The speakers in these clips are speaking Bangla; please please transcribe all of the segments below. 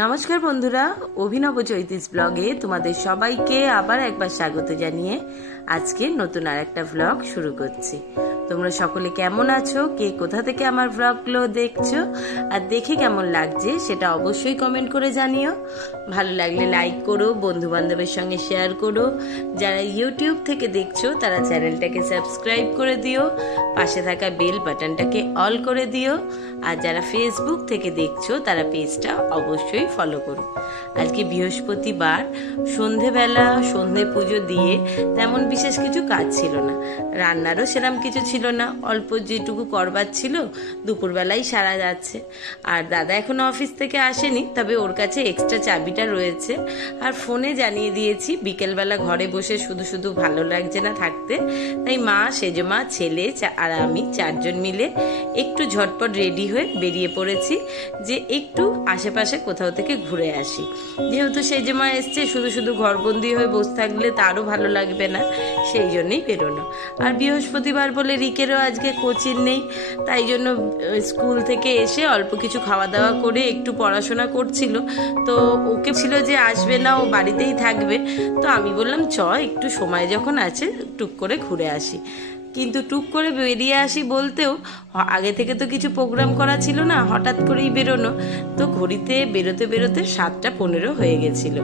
নমস্কার বন্ধুরা, অভিনব চৈতিস ব্লগে তোমাদের সবাইকে আবার একবার স্বাগত জানিয়ে আজকে নতুন আর একটা ব্লগ শুরু করছি। তোমরা সকলে কেমন আছো, কে কোথা থেকে আমার ব্লগগুলো দেখছো আর দেখে কেমন লাগছে সেটা অবশ্যই কমেন্ট করে জানিও। ভালো লাগলে লাইক করো, বন্ধু বান্ধবের সঙ্গে শেয়ার করো। যারা ইউটিউব থেকে দেখছো তারা চ্যানেলটাকে সাবস্ক্রাইব করে দিও, পাশে থাকা বেল বাটনটাকে অল করে দিও। আর যারা ফেসবুক থেকে দেখছো তারা পেজটা অবশ্যই ফলো করো। আজকে বৃহস্পতিবার, সন্ধেবেলা সন্ধে পুজো দিয়ে তেমন বিশেষ কিছু কাজ ছিল না, রান্নারও সেরকম কিছু ছিল না, অল্প যেটুকু করবার ছিল দুপুরবেলাই সারা যাচ্ছে। আর দাদা এখনো অফিস থেকে আসেনি, তবে ওর কাছে এক্সট্রা চাবিটা রয়েছে। আর ফোনে জানিয়ে দিয়েছি বিকেলবেলা ঘরে বসে শুধু শুধু ভালো লাগছে না থাকতে, তাই মা, সেজমা, ছেলে আর আমি চারজন মিলে একটু ঝটপট রেডি হয়ে বেরিয়ে পড়েছি যে একটু আশেপাশে কোথাও থেকে ঘুরে আসি। যেহেতু সেজমা এসছে, শুধু শুধু ঘরবন্দি হয়ে বসে থাকলে তারও ভালো লাগবে না, সেই জন্যই বেরোনো। আর বৃহস্পতিবার বলে রিকেরও আজকে কোচিং নেই, তাই জন্য স্কুল থেকে এসে অল্প কিছু খাওয়া দাওয়া করে একটু পড়াশোনা করছিল। তো ওকে ছিল যে আসবে না, ও বাড়িতেই থাকবে। তো আমি বললাম একটু সময় যখন আছে টুক করে ঘুরে আসি। কিন্তু টুক করে বেরিয়ে আসি বলতেও আগে থেকে তো কিছু প্রোগ্রাম করা ছিল না, হঠাৎ করেই বেরোনো। তো ঘড়িতে বেরোতে বেরোতে 7:15 হয়ে গেছিল।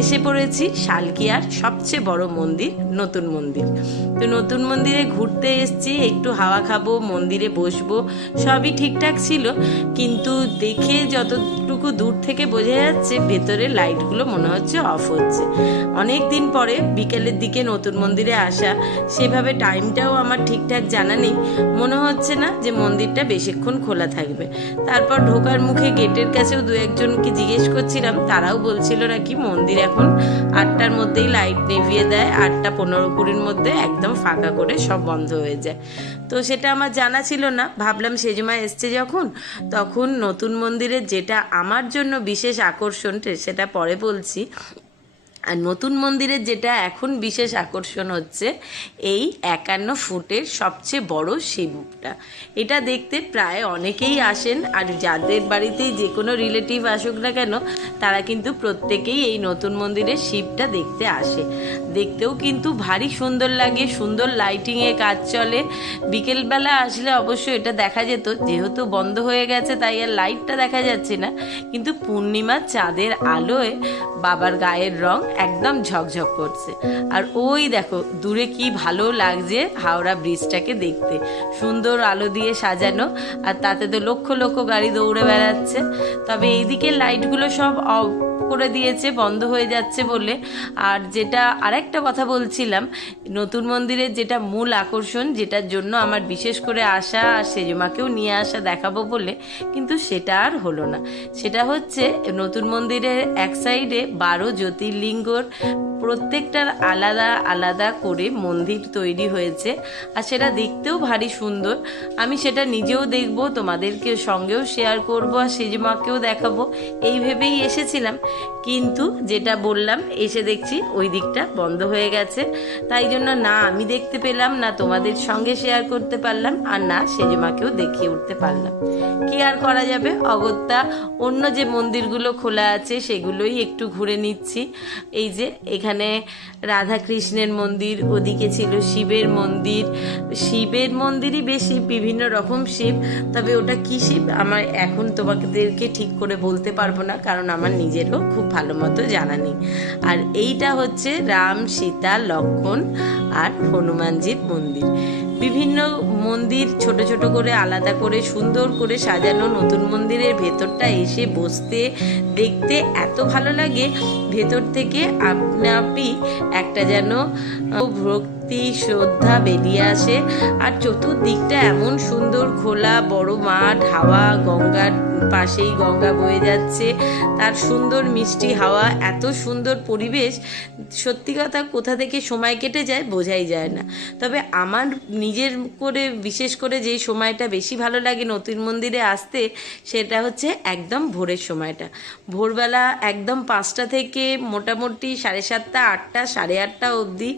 এসে পড়েছি শালকিয়ার সবচেয়ে বড় মন্দির, নতুন মন্দির। তো নতুন মন্দিরে ঘুরতে এসছি, একটু হাওয়া খাবো, মন্দিরে বসবো, সবই ঠিকঠাক ছিল। কিন্তু দেখে যতটুকু দূর থেকে বোঝা যাচ্ছে ভেতরে লাইটগুলো মনে হচ্ছে অফ হচ্ছে। অনেক দিন পরে বিকেলের দিকে নতুন মন্দিরে আসা, সেভাবে টাইমটাও আমার ঠিকঠাক জানা নেই, মনে হচ্ছে না যে মন্দিরটা বেশিক্ষণ খোলা থাকবে। তারপর ঢোকার মুখে গেটের কাছেও দু একজনকে জিজ্ঞেস করছিলাম, তারাও বলছিল নাকি মন্দির এখন 8টার মধ্যেই লাইট নিভিয়ে দেয়, 8:15-20 মধ্যে একদম ফাঁকা করে সব বন্ধ হয়ে যায়। তো সেটা আমার জানা ছিল না, ভাবলাম সেজমা এসছে যখন, তখন নতুন মন্দিরের যেটা আমার জন্য বিশেষ আকর্ষণ সেটা পরে বলছি। আর নতুন মন্দিরের যেটা এখন বিশেষ আকর্ষণ হচ্ছে এই 51 ফুটের সবচেয়ে বড় শিবটা। এটা দেখতে প্রায় অনেকেই আসেন, আর যাদের বাড়িতেই যে কোনো রিলেটিভ আসুক না কেন তারা কিন্তু প্রত্যেকেই এই নতুন মন্দিরের শিবটা দেখতে আসে। দেখতেও কিন্তু ভারী সুন্দর লাগে, সুন্দর লাইটিংয়ে কাজ চলে। বিকেলবেলা আসলে অবশ্য এটা দেখা যেত, যেহেতু বন্ধ হয়ে গেছে তাই আর লাইটটা দেখা যাচ্ছে না, কিন্তু পূর্ণিমার চাঁদের আলোয় বাবার গায়ের রং একদম ঝকঝক করছে। আর ওই দেখো দূরে কি ভালো লাগছে হাওড়া ব্রিজটাকে দেখতে, সুন্দর আলো দিয়ে সাজানো, আর তাতে তো লক্ষ লক্ষ গাড়ি দৌড়ে বেড়াচ্ছে। তবে এইদিকে লাইটগুলো সব অফ করে দিয়েছে, বন্ধ হয়ে যাচ্ছে বলে। আর যেটা আরেকটা কথা বলছিলাম, নতুন মন্দিরের যেটা মূল আকর্ষণ, যেটার জন্য আমার বিশেষ করে আসা আর সেজমাকেও নিয়ে আসা দেখাবো বলে, কিন্তু সেটা আর হলো না। সেটা হচ্ছে নতুন মন্দিরের এক সাইডে 12 জ্যোতির্লিঙ্গর প্রত্যেকটার আলাদা আলাদা করে মন্দির তৈরি হয়েছে, আর সেটা দেখতেও ভারী সুন্দর। আমি সেটা নিজেও দেখব, তোমাদেরকে সঙ্গেও শেয়ার করব, আর সেজমাকেও দেখাবো, এই ভেবেই এসেছিলাম। কিন্তু যেটা বললাম, এসে দেখছি ওই দিকটা বন্ধ হয়ে গেছে, তাই জন্য না আমি দেখতে পেলাম, না তোমাদের সঙ্গে শেয়ার করতে পারলাম, আর না সেজমাকেও দেখিয়ে উঠতে পারলাম। কি আর করা যাবে, অগত্যা অন্য যে মন্দিরগুলো খোলা আছে সেগুলোই একটু ঘুরে নিচ্ছি। এই যে এখানে রাধা কৃষ্ণের মন্দির, ওদিকে ছিল শিবের মন্দির। শিবের মন্দিরই বেশি, বিভিন্ন রকম শিব, তবে ওটা কি শিব আমার এখন তোমাদেরকে ঠিক করে বলতে পারবো না, কারণ আমার নিজেরও খুব ভালো মতো জানা নেই। আর এইটা হচ্ছে রাম, সীতা, লক্ষ্মণ আর হনুমানজির মন্দির। বিভিন্ন মন্দির ছোট ছোট করে আলাদা করে সুন্দর করে সাজানো। নতুন মন্দিরের ভেতরটা এসে বসতে দেখতে এত ভালো লাগে, ভেতর থেকে আপনি একটা যেন ভক্তি শ্রদ্ধা বেরিয়ে আসে। আর চতুর্দিকটা এমন সুন্দর খোলা বড় মাঠ, হাওয়া, গঙ্গার পাশেই গঙ্গা বয়ে যাচ্ছে, তার সুন্দর মিষ্টি হাওয়া, এত সুন্দর পরিবেশ, সত্যি কথা কোথা থেকে সময় কেটে যায় বোঝাই যায় না। তবে আমার নিজের করে বিশেষ করে যেই সময়টা বেশি ভালো লাগে নতুন মন্দিরে আসতে, সেটা হচ্ছে একদম ভোরের সময়টা। ভোরবেলা একদম 5টা থেকে মোটামুটি 7:30, 8টা, 8:30 অবধি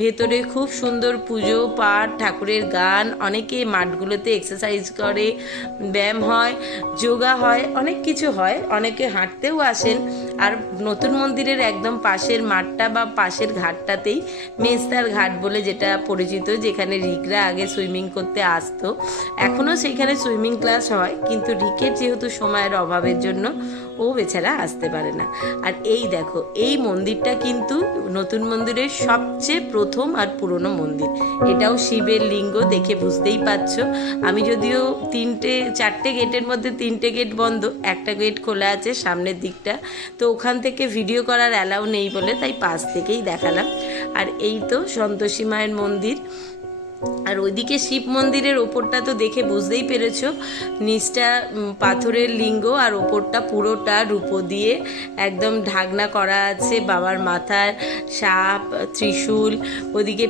ভেতরে খুব খুব সুন্দর পুজো পাঠ, ঠাকুরের গান, অনেকে মাঠগুলোতে এক্সারসাইজ করে, ব্যায়াম হয়, যোগা হয়, অনেক কিছু হয়, অনেকে হাঁটতেও আসেন। আর নতুন মন্দিরের একদম পাশের মাঠটা বা পাশের ঘাটটাতেই মেজদার ঘাট বলে যেটা পরিচিত, যেখানে রিকরা আগে সুইমিং করতে আসতো। এখনও সেইখানে সুইমিং ক্লাস হয়, কিন্তু রিকের যেহেতু সময়ের অভাবের জন্য ও বেচারা আসতে পারে না। আর এই দেখো, এই মন্দিরটা কিন্তু নতুন মন্দিরের সবচেয়ে প্রথম আর পুরনো মন্দির। এটাও শিবের লিঙ্গ, দেখে বুঝতেই পারছো। আমি যদিও 4টে গেটের মধ্যে 3টে গেট বন্ধ, একটা গেট খোলা আছে সামনের দিকটা, তো ওখান থেকে ভিডিও করার অ্যালাউ নেই বলে তাই পাশ থেকেই দেখালাম। আর এই তো সন্তোষী মায়ের মন্দির। আর ওইদিকে শিব মন্দিরের ওপরটা তো দেখে বুঝতেই পেরেছ, নিচটা পাথরের লিঙ্গ আর ওপরটা পুরোটা রূপো দিয়ে একদম ঢাকনা করা আছে। বাবার মাথার সাপ, ত্রিশূল, ওদিকে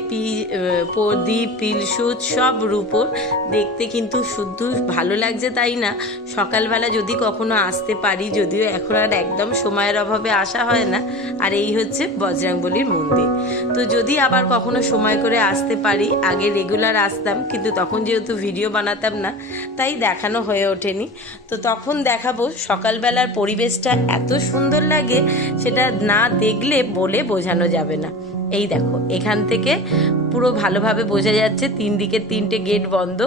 প্রদীপ, পিলসুত সব রূপোর। দেখতে কিন্তু শুদ্ধ ভালো লাগছে, তাই না? সকালবেলা যদি কখনো আসতে পারি, যদিও এখন আর একদম সময়ের অভাবে আসা হয় না। আর এই হচ্ছে বজরংবলীর মন্দির। তো যদি আবার কখনো সময় করে আসতে পারি, আগে রেগুলার আসতাম, কিন্তু তখন যেহেতু ভিডিও বানাতাম না তাই দেখানো হয়ে ওঠেনি। তো তখন দেখাবো। সকালবেলার পরিবেশটা এত সুন্দর লাগে, সেটা না দেখলে বলে বোঝানো যাবে না। এই দেখো, এখান থেকে পুরো ভালোভাবে বোঝা যাচ্ছে 3 দিকে 3টে গেট বন্ধ,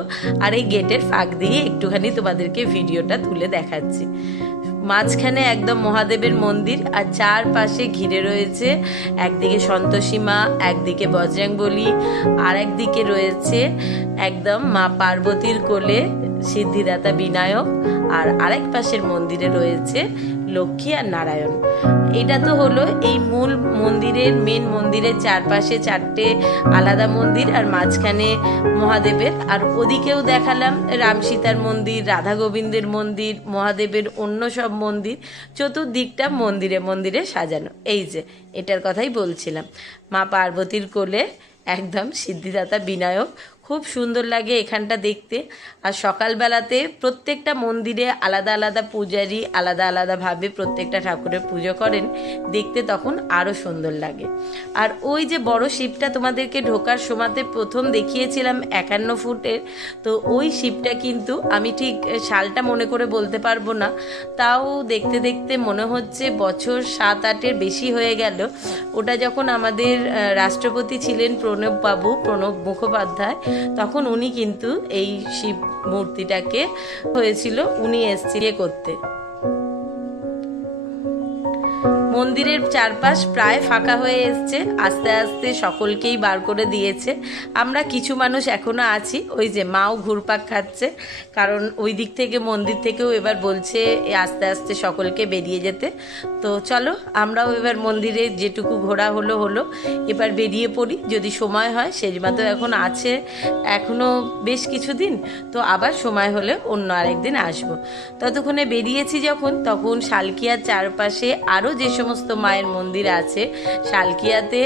আর এই গেটের ফাঁক দিয়ে একটুখানি তোমাদেরকে ভিডিওটা তুলে দেখাচ্ছি। মাঝখানে একদম মহাদেবের মন্দির, আর চারপাশে ঘিরে রয়েছে একদিকে সন্তোষী মা, একদিকে বজরংবলী, আর একদিকে রয়েছে একদম মা পার্বতীর কোলে সিদ্ধিদাতা বিনায়ক, আর আরেক পাশের মন্দিরে রয়েছে লক্ষ্মী আর নারায়ণ। এটা তো হলো এই মূল মন্দিরের, মেন মন্দিরের চারপাশে 4টে আলাদা মন্দির, আর মাঝখানে মহাদেবের। আর ওদিকেও দেখালাম রাম সীতার মন্দির, রাধা গোবিন্দের মন্দির, মহাদেবের অন্য সব মন্দির। চতুর্দিকটা মন্দিরে মন্দিরে সাজানো। এই যে এটার কথাই বলছিলাম, মা পার্বতীর কোলে একদম সিদ্ধিদাতা বিনায়ক। খুব সুন্দর লাগে এখানটা দেখতে। আর সকালবেলাতে প্রত্যেকটা মন্দিরে আলাদা আলাদা পূজারী আলাদা আলাদাভাবে প্রত্যেকটা ঠাকুরের পুজো করেন, দেখতে তখন আরও সুন্দর লাগে। আর ওই যে বড় শিবটা তোমাদেরকে ঢোকার সময়তে প্রথম দেখিয়েছিলাম 51 ফুটের, তো ওই শিবটা কিন্তু আমি ঠিক সালটা মনে করে বলতে পারবো না, তাও দেখতে দেখতে মনে হচ্ছে বছর 7-8-এর বেশি হয়ে গেল। ওটা যখন আমাদের রাষ্ট্রপতি ছিলেন প্রণব মুখোপাধ্যায়, তখন উনি কিন্তু এই শিব মূর্তিটাকে হয়েছিল, উনি এসেছিলেন করতে। মন্দিরের চারপাশ প্রায় ফাঁকা হয়ে এসছে, আস্তে আস্তে সকলকেই বার করে দিয়েছে। আমরা কিছু মানুষ এখনো আছি, ওই যে মাও ঘুরপাক খাচ্ছে, কারণ ওই দিক থেকে মন্দির থেকেও এবার বলছে আস্তে আস্তে সকলকে বেরিয়ে যেতে। তো চলো, আমরাও এবার মন্দিরে যেটুকু ঘোরা হলো, এবার বেরিয়ে পড়ি। যদি সময় হয়, সেজমা তো এখন আছে এখনো বেশ কিছুদিন, তো আবার সময় হলে অন্য আরেকদিন আসবো। ততক্ষণে বেরিয়েছি যখন, তখন শালকিয়ার চারপাশে আরও যে সমস্ত মায়ের মন্দির আছে, শালকিয়াতে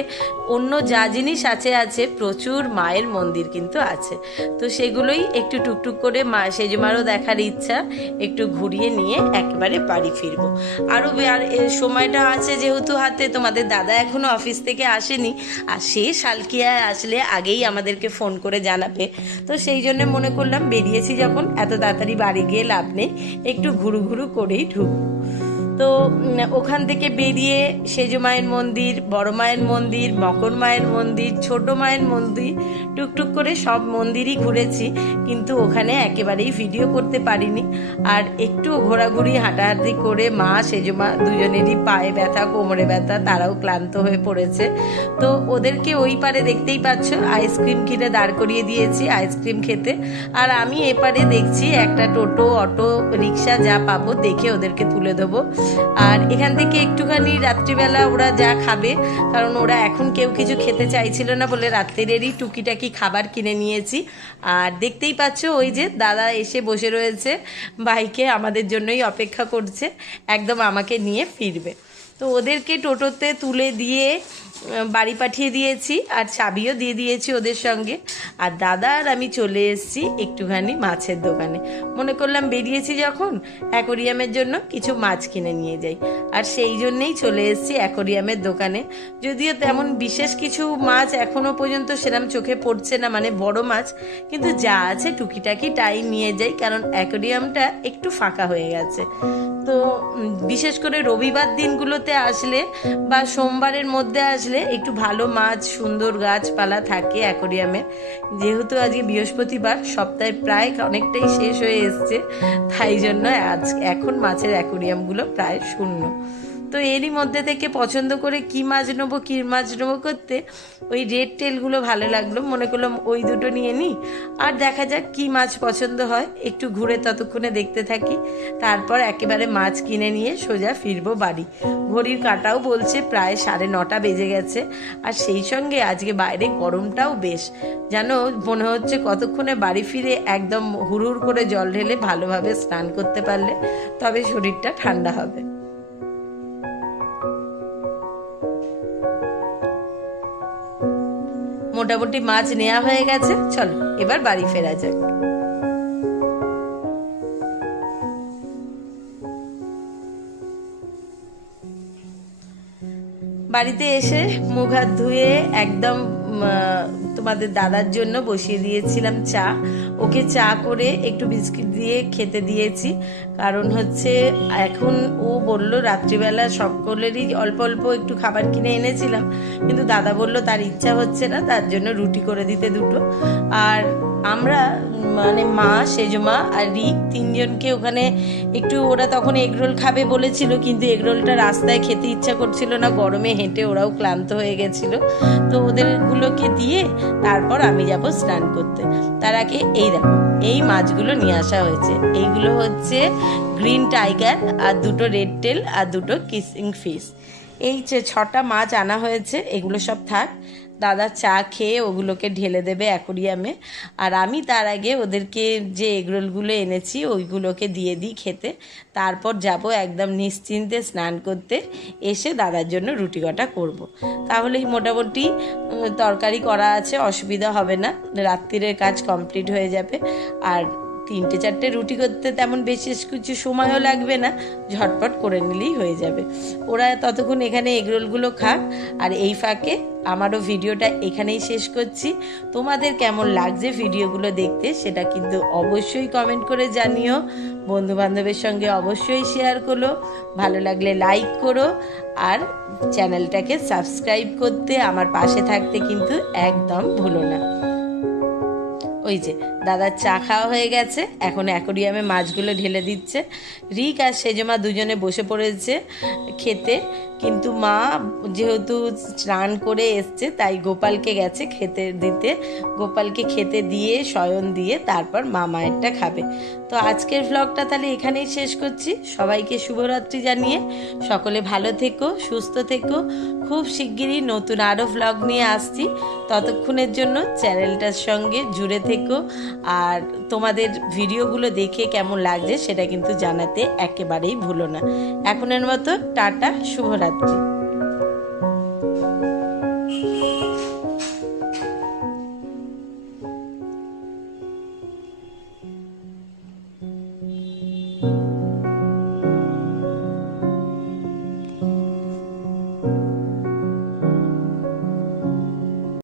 অন্য যা জিনিস আছে প্রচুর মায়ের মন্দির কিন্তু আছে। তো সেগুলোই একটু টুকটুক করে সেজমারও দেখার ইচ্ছা, একটু ঘুরিয়ে নিয়ে একেবারে বাড়ি ফিরবো। আরও সময়টা আছে যেহেতু হাতে, তোমাদের দাদা এখনো অফিস থেকে আসেনি, আর সে শালকিয়ায় আসলে আগেই আমাদেরকে ফোন করে জানাবে। তো সেই জন্য মনে করলাম বেরিয়েছি যখন, এত তাড়াতাড়ি বাড়ি গিয়ে লাভ নেই, একটু ঘুরু করেই ঢুকবো। তো ওখান থেকে বেরিয়ে সেজ মায়ের মন্দির, বড় মায়ের মন্দির, মকর মায়ের মন্দির, ছোট মায়ের মন্দির, টুকটুক করে সব মন্দিরই ঘুরেছি, কিন্তু ওখানে একেবারেই ভিডিও করতে পারিনি। আর একটু ঘোরাঘুরি হাঁটাহাঁটি করে মা সেজমা দুজনেরই পায়ে ব্যথা, কোমরে ব্যথা, তারাও ক্লান্ত হয়ে পড়েছে। তো ওদেরকে ওই পারে দেখতেই পাচ্ছ, আইসক্রিম কিনে দাঁড় করিয়ে দিয়েছি আইসক্রিম খেতে। আর আমি এপারে দেখছি একটা টোটো, অটো, রিক্সা যা পাবো দেখে ওদেরকে তুলে দেবো। আর এখান থেকে একটুখানি রাত্রিবেলা ওরা যা খাবে, কারণ ওরা এখন কেউ কিছু খেতে চাইছিল না বলে রাত্রেরই টুকিটাকি খাবার কিনে নিয়েছি। আর দেখতেই পাচ্ছ ওই যে দাদা এসে বসে রয়েছে বাইকে, আমাদের জন্যই অপেক্ষা করছে, একদম আমাকে নিয়ে ফিরবে। তো ওদেরকে টোটোতে তুলে দিয়ে বাড়ি পাঠিয়ে দিয়েছি, আর চাবিও দিয়ে দিয়েছি ওদের সঙ্গে। আর দাদা আর আমি চলে এসেছি একটুখানি মাছের দোকানে। মনে করলাম বেরিয়েছি যখন, অ্যাকোরিয়ামের জন্য কিছু মাছ কিনে নিয়ে যাই, আর সেই জন্যেই চলে এসেছি অ্যাকোরিয়ামের দোকানে। যদিও তেমন বিশেষ কিছু মাছ এখনও পর্যন্ত সেরম চোখে পড়ছে না, মানে বড় মাছ, কিন্তু যা আছে টুকিটাকি টাই নিয়ে যাই, কারণ অ্যাকোরিয়ামটা একটু ফাঁকা হয়ে গেছে। তো বিশেষ করে রবিবার দিনগুলোতে আসলে বা সোমবারের মধ্যে আসলে একটু ভালো মাছ, সুন্দর গাছপালা থাকে অ্যাকোরিয়ামে। যেহেতু আজকে বৃহস্পতিবার, সপ্তাহে প্রায় অনেকটাই শেষ হয়ে এসছে, তাই জন্য এখন মাছের অ্যাকোরিয়ামগুলো প্রায় শূন্য। তো এরই মধ্যে থেকে পছন্দ করে কী মাছ নেবো করতে ওই রেড টেলগুলো ভালো লাগলো, মনে করলাম ওই দুটো নিয়ে নিই, আর দেখা যাক কী মাছ পছন্দ হয়। একটু ঘুরে ততক্ষণে দেখতে থাকি, তারপর একেবারে মাছ কিনে নিয়ে সোজা ফিরবো বাড়ি। ঘড়ির কাঁটাও বলছে প্রায় 9:30 বেজে গেছে, আর সেই সঙ্গে আজকে বাইরে গরমটাও বেশ, জানো মনে হচ্ছে কতক্ষণে বাড়ি ফিরে একদম হুড়হুড় করে জল ঢেলে ভালোভাবে স্নান করতে পারলে তবে শরীরটা ঠান্ডা হবে। মোটামুটি মাছ নেওয়া হয়ে গেছে, চলো এবার বাড়ি ফেরা যাক। বাড়িতে এসে মুখ হাত ধুয়ে একদম তোমাদের দাদার জন্য বসিয়ে দিয়েছিলাম চা। ওকে চা করে একটু বিস্কিট দিয়ে খেতে দিয়েছি, কারণ হচ্ছে এখন ও বলল রাত্রিবেলা সকলেরই অল্প অল্প একটু খাবার কিনে এনেছিলাম, কিন্তু দাদা বলল তার ইচ্ছা হচ্ছে না, তার জন্য রুটি করে দিতে দুটো। আর আমরা মানে মা, সেজমা আর রিক তিনজনকে ওখানে একটু, ওরা তখন এগরোল খাবে বলেছিল, কিন্তু এগরোলটা রাস্তায় খেতে ইচ্ছা করছিল না, গরমে হেঁটে ওরাও ক্লান্ত হয়ে গেছিল। তো ওদেরগুলোকে দিয়ে তারপর আমি যাব স্নান করতে। তার আগে এই দেখো এই মাছগুলো নিয়ে আসা হয়েছে। এইগুলো হচ্ছে গ্রিন টাইগার, আর দুটো রেড টেল, আর দুটো কিসিং ফিশ। এই যে 6টা মাছ আনা হয়েছে, এগুলো সব থাক, দাদা চা খেয়ে ওগুলোকে ঢেলে দেবে অ্যাকোরিয়ামে। আর আমি তার আগে ওদেরকে যে এগরোলগুলো এনেছি ওইগুলোকে দিয়ে দিই খেতে, তারপর যাব একদম নিশ্চিন্তে স্নান করতে, এসে দাদার জন্য রুটি কটা করব। তাহলেই মোটামুটি তরকারি করা আছে, অসুবিধা হবে না, রাত্রিরের কাজ কমপ্লিট হয়ে যাবে। আর 3-4টে রুটি করতে তেমন বেশি কিছু সময়ও লাগবে না, ঝটপট করে নিলেই হয়ে যাবে। ওরা ততক্ষণ এখানে এগরোলগুলো খাক, আর এই ফাঁকে আমারও ভিডিওটা এখানেই শেষ করছি। তোমাদের কেমন লাগছে ভিডিওগুলো দেখতে সেটা কিন্তু অবশ্যই কমেন্ট করে জানিও, বন্ধুবান্ধবের সঙ্গে অবশ্যই শেয়ার করো, ভালো লাগলে লাইক করো, আর চ্যানেলটাকে সাবস্ক্রাইব করতে, আমার পাশে থাকতে কিন্তু একদম ভুলো না। ওই যে দাদার চা খাওয়া হয়ে গেছে, এখন অ্যাকোরিয়ামে মাছগুলো ঢেলে দিচ্ছে। রিক আর সেজমা দুজনে বসে পড়েছে খেতে, কিন্তু মা যেহেতু স্নান করে এসছে তাই গোপালকে গেছে খেতে দিতে। গোপালকে খেতে দিয়ে শয়ন দিয়ে তারপর মা মায়েরটা খাবে। তো আজকের ভ্লগটা তাহলে এখানেই শেষ করছি। সবাইকে শুভরাত্রি জানিয়ে সকলে ভালো থেকো, সুস্থ থেকো। খুব শিগগিরই নতুন আরও ভ্লগ নিয়ে আসছি, ততক্ষণের জন্য চ্যানেলটার সঙ্গে জুড়ে থেকো। আর তোমাদের ভিডিওগুলো দেখে কেমন লাগছে সেটা কিন্তু জানাতে একেবারেই ভুলো না। এখনের মতো টাটা, শুভরাত্রি।